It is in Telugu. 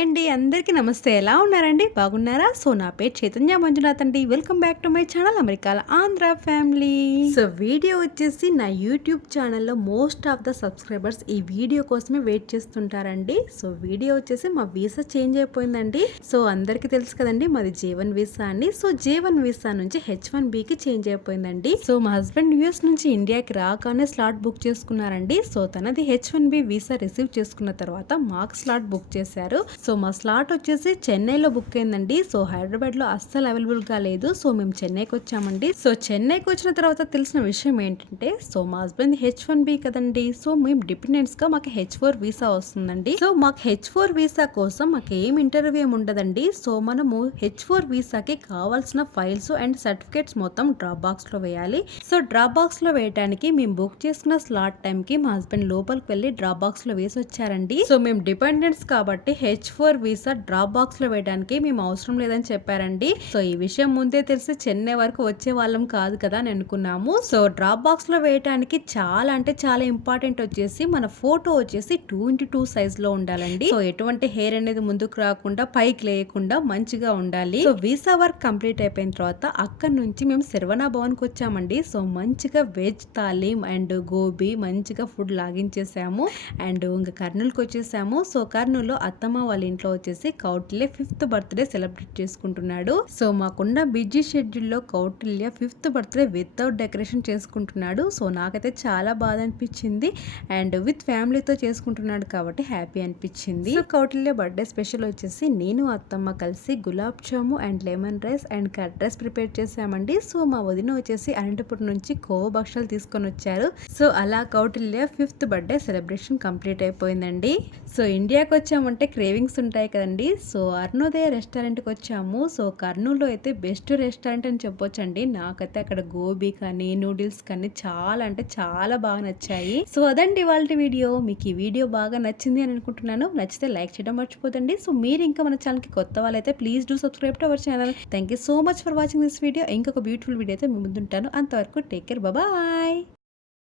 హాయ్ అండి, అందరికీ నమస్తే. ఎలా ఉన్నారండి? బాగున్నారా? సో నా పేరు చైతన్య మంజునాథ్ అండి. Welcome back to my channel అమెరికాల ఆంధ్ర ఫ్యామిలీ. సో వీడియో వచ్చేసి నా యూట్యూబ్ ఛానల్లో మోస్ట్ ఆఫ్ ద సబ్స్క్రైబర్స్ ఈ వీడియో కోసమే వెయిట్ చేస్తుంటారండి. సో వీడియో వచ్చేసి మా వీసా చేంజ్ అయిపోయిందండి. సో అందరికీ తెలుసు కదండి, మాది J1 వీసా అండి. సో J1 వీసా నుంచి H1Bకి చేంజ్ అయిపోయిందండి. సో మా హస్బెండ్ యూఎస్ నుంచి ఇండియాకి రాగానే స్లాట్ బుక్ చేసుకున్నారండి. సో తనది H1B వీసా రిసీవ్ చేసుకున్న తర్వాత మాకు స్లాట్ బుక్ చేశారు. సో మా స్లాట్ వచ్చేసి చెన్నైలో బుక్ అయిందండి. సో హైదరాబాద్ లో అస్సలు అవైలబుల్ గా లేదు. సో మేము చెన్నైకి వచ్చామండి. సో చెన్నైకి వచ్చిన తర్వాత తెలిసిన విషయం ఏంటంటే, సో మా హస్బెండ్ H1B కదండి. సో మేము డిపెండెంట్స్ గా మాకు H4 వీసా వస్తుందండి. సో మాకు H4 వీసా కోసం మాకు ఏం ఇంటర్వ్యూ ఏమి ఉండదండి. సో మనము H4 వీసాకి కావాల్సిన ఫైల్స్ అండ్ సర్టిఫికేట్స్ మొత్తం డ్రాప్ బాక్స్ లో వేయాలి. సో డ్రాప్ బాక్స్ లో వేయడానికి మేము బుక్ చేసుకున్న స్లాట్ టైం కి మా హస్బెండ్ లోపలికి వెళ్ళి డ్రాప్ బాక్స్ లో వేసి వచ్చారండి. సో మేము డిపెండెంట్స్ కాబట్టి H4 వీసా డ్రాప్ బాక్స్ లో వేయడానికి మేము అవసరం లేదని చెప్పారండి. సో ఈ విషయం ముందే తెలిసి చెన్నై వరకు వచ్చే వాళ్ళం కాదు కదా అని అనుకున్నాము. సో డ్రాప్ బాక్స్ లో వేయడానికి చాలా అంటే చాలా ఇంపార్టెంట్ వచ్చేసి మన ఫోటో వచ్చేసి 2x2 సైజ్ లో ఉండాలండి. సో ఎటువంటి హెయిర్ అనేది ముందుకు రాకుండా పైకి లేకుండా మంచిగా ఉండాలి. సో వీసా వర్క్ కంప్లీట్ అయిపోయిన తర్వాత అక్కడ నుంచి మేము శరవణ భవన్ కి వచ్చామండి. సో మంచిగా వెజ్ తాలీం అండ్ గోబీ మంచిగా ఫుడ్ లాగించేసాము. అండ్ ఇంకా కర్నూలుకి వచ్చేసాము. సో కర్నూలులో అత్తమ్మ వాళ్ళ ఇంట్లో వచ్చేసి కౌటిల్య 5th బర్త్డే సెలబ్రేట్ చేసుకుంటున్నాడు. సో మాకున్న బిజీ షెడ్యూల్లో Kautilya 5th birthday without decoration చేసుకుంటున్నాడు. సో నాకైతే చాలా బాధ అనిపించింది. అండ్ విత్ ఫ్యామిలీతో చేసుకుంటున్నాడు కాబట్టి హ్యాపీ అనిపించింది. సో కౌటిల్య బర్త్డే స్పెషల్ వచ్చేసి నేను అత్తమ్మ కలిసి gulab jamun and lemon rice and curd rice prepare చేసామండి. సో మా వదిన వచ్చేసి అనంతపురం నుంచి కోవ భక్షాలు తీసుకొని వచ్చారు. సో అలా Kautilya 5th birthday celebration complete అయిపోయిందండి. సో ఇండియాకి వచ్చామంటే క్రేవింగ్స్ ఉంటాయి కదండి. సో అరుణోదయ రెస్టారెంట్కి వచ్చాము. సో కర్నూలులో అయితే బెస్ట్ రెస్టారెంట్ అని చెప్పొచ్చండి. నాకైతే అక్కడ గోబీ కానీ నూడిల్స్ కానీ చాలా అంటే చాలా బాగా నచ్చాయి. సో అదండి వాళ్ళ వీడియో. మీకు ఈ వీడియో బాగా నచ్చింది అని అనుకుంటున్నాను. నచ్చితే లైక్ చేయడం మర్చిపోతండి. సో మీరు ఇంకా మన ఛానల్కి కొత్త వాళ్ళైతే please do subscribe to our channel. Thank you so much for watching this video. ఇంకొక బ్యూటిఫుల్ వీడియో అయితే మీ ముందుంటాను. అంతవరకు టేక్ కేర్, బాయ్.